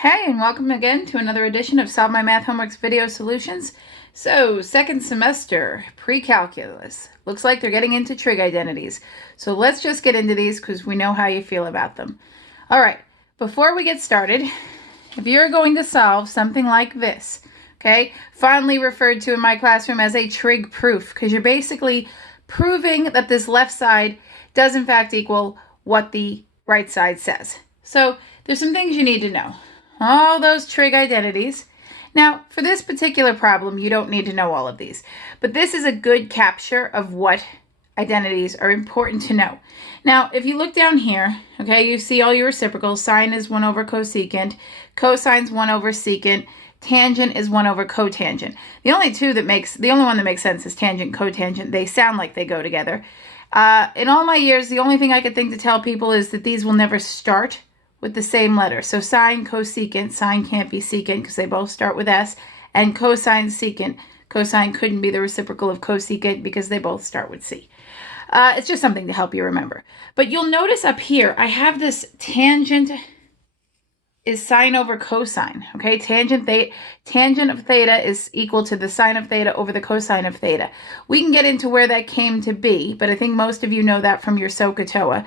Hey, and welcome again to another edition of Solve My Math Homework's Video Solutions. So, second semester, pre-calculus. Looks like they're getting into trig identities. So let's just get into these because we know how you feel about them. All right, before we get started, if you're going to solve something like this, okay, fondly referred to in my classroom as a trig proof, because you're basically proving that this left side does in fact equal what the right side says. So there's some things you need to know. All those trig identities. Now, for this particular problem, you don't need to know all of these, but this is a good capture of what identities are important to know. Now, if you look down here, okay, you see all your reciprocals. Sine is 1 over cosecant, cosine's 1 over secant, tangent is 1 over cotangent. The only one that makes sense is tangent, cotangent. They sound like they go together. In all my years, the only thing I could think to tell people is that these will never start with the same letter. So sine, cosecant, sine can't be secant because they both start with S, and cosine, secant. Cosine couldn't be the reciprocal of cosecant because they both start with C. It's just something to help you remember. But you'll notice up here, I have this tangent is sine over cosine, okay? Tangent of theta is equal to the sine of theta over the cosine of theta. We can get into where that came to be, but I think most of you know that from your SOHCAHTOA.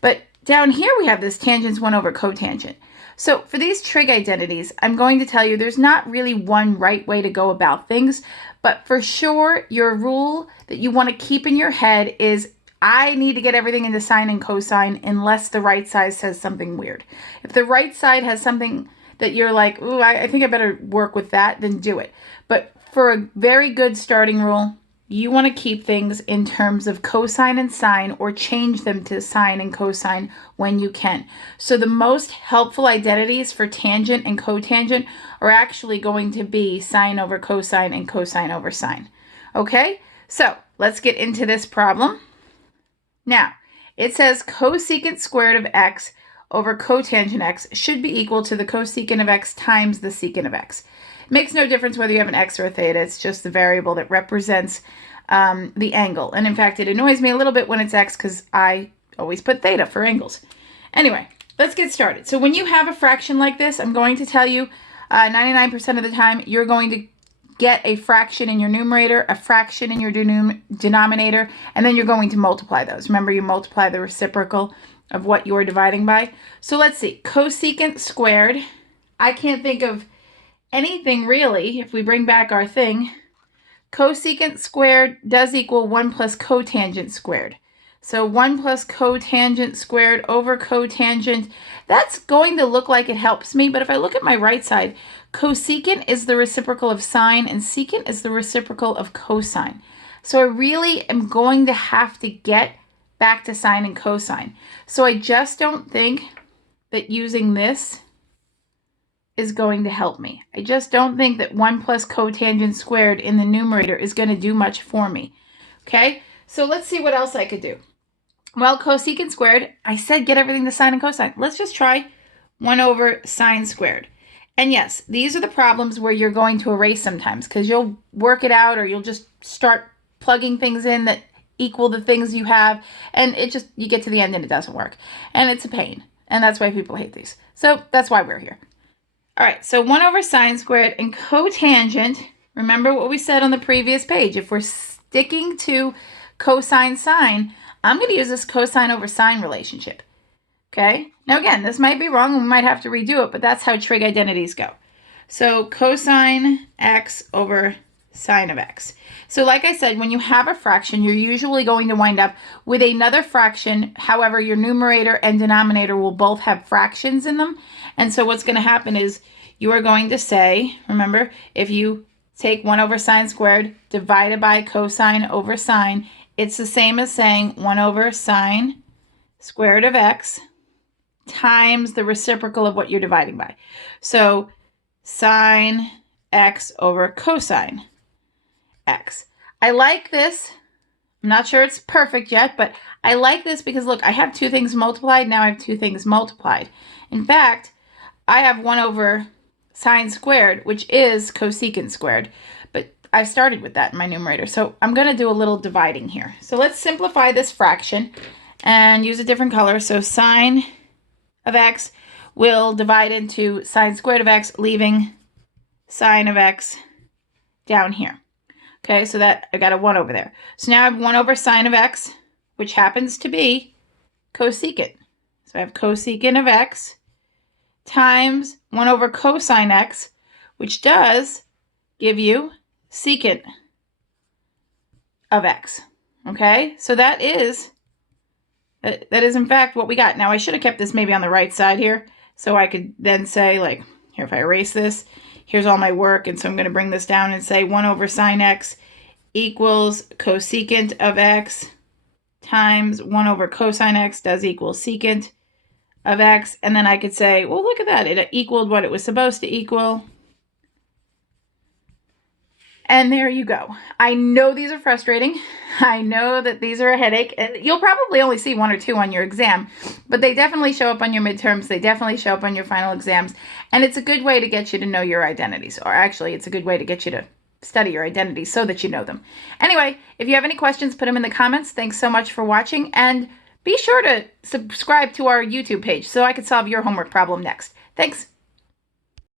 But down here we have this tangent's 1 over cotangent. So for these trig identities, I'm going to tell you there's not really one right way to go about things, but for sure your rule that you want to keep in your head is I need to get everything into sine and cosine unless the right side says something weird. If the right side has something that you're like, ooh, I think I better work with that, then do it. But for a very good starting rule, you want to keep things in terms of cosine and sine, or change them to sine and cosine when you can. So the most helpful identities for tangent and cotangent are actually going to be sine over cosine and cosine over sine. Okay, so let's get into this problem. Now, it says cosecant squared of x over cotangent x should be equal to the cosecant of x times the secant of x. It makes no difference whether you have an x or a theta. It's just the variable that represents the angle. And in fact, it annoys me a little bit when it's x because I always put theta for angles. Anyway, let's get started. So when you have a fraction like this, I'm going to tell you 99% of the time you're going to get a fraction in your numerator, a fraction in your denominator, and then you're going to multiply those. Remember, you multiply the reciprocal of what you're dividing by. So let's see, cosecant squared. I can't think of anything really if we bring back our thing. Cosecant squared does equal 1 plus cotangent squared. So 1 plus cotangent squared over cotangent, that's going to look like it helps me, but if I look at my right side, cosecant is the reciprocal of sine and secant is the reciprocal of cosine. So I really am going to have to get back to sine and cosine. So I just don't think that using this is going to help me. I just don't think that 1 plus cotangent squared in the numerator is going to do much for me. Okay, so let's see what else I could do. Well, cosecant squared, I said get everything to sine and cosine. Let's just try 1 over sine squared. And yes, these are the problems where you're going to erase sometimes because you'll work it out or you'll just start plugging things in that equal the things you have, and you get to the end and it doesn't work. And it's a pain, and that's why people hate these. So that's why we're here. All right, so 1 over sine squared and cotangent, remember what we said on the previous page. If we're sticking to cosine sine, I'm going to use this cosine over sine relationship. Okay, now again, this might be wrong and we might have to redo it, but that's how trig identities go. So cosine x over sine of x. So like I said, when you have a fraction, you're usually going to wind up with another fraction. However, your numerator and denominator will both have fractions in them. And so what's going to happen is you are going to say, remember, if you take 1 over sine squared divided by cosine over sine, it's the same as saying 1 over sine squared of x times the reciprocal of what you're dividing by. So sine x over cosine x. I like this. I'm not sure it's perfect yet, but I like this because look, I have two things multiplied. Now I have two things multiplied. In fact, I have 1 over sine squared, which is cosecant squared, but I started with that in my numerator. So I'm going to do a little dividing here. So let's simplify this fraction and use a different color. So sine of x will divide into sine squared of x, leaving sine of x down here. Okay, so that I got a 1 over there. So now I have 1 over sine of x, which happens to be cosecant. So I have cosecant of x times 1 over cosine x, which does give you secant of x. Okay, so that is in fact what we got. Now I should have kept this maybe on the right side here, so I could then say, like, here, if I erase this, here's all my work, and so I'm going to bring this down and say 1 over sine x equals cosecant of x times 1 over cosine x does equal secant of x. And then I could say, well, look at that. It equaled what it was supposed to equal. And there you go. I know these are frustrating. I know that these are a headache. And you'll probably only see 1 or 2 on your exam, but they definitely show up on your midterms. They definitely show up on your final exams. And it's a good way to get you to know your identities. Or actually, it's a good way to get you to study your identities so that you know them. Anyway, if you have any questions, put them in the comments. Thanks so much for watching. And be sure to subscribe to our YouTube page so I can solve your homework problem next. Thanks.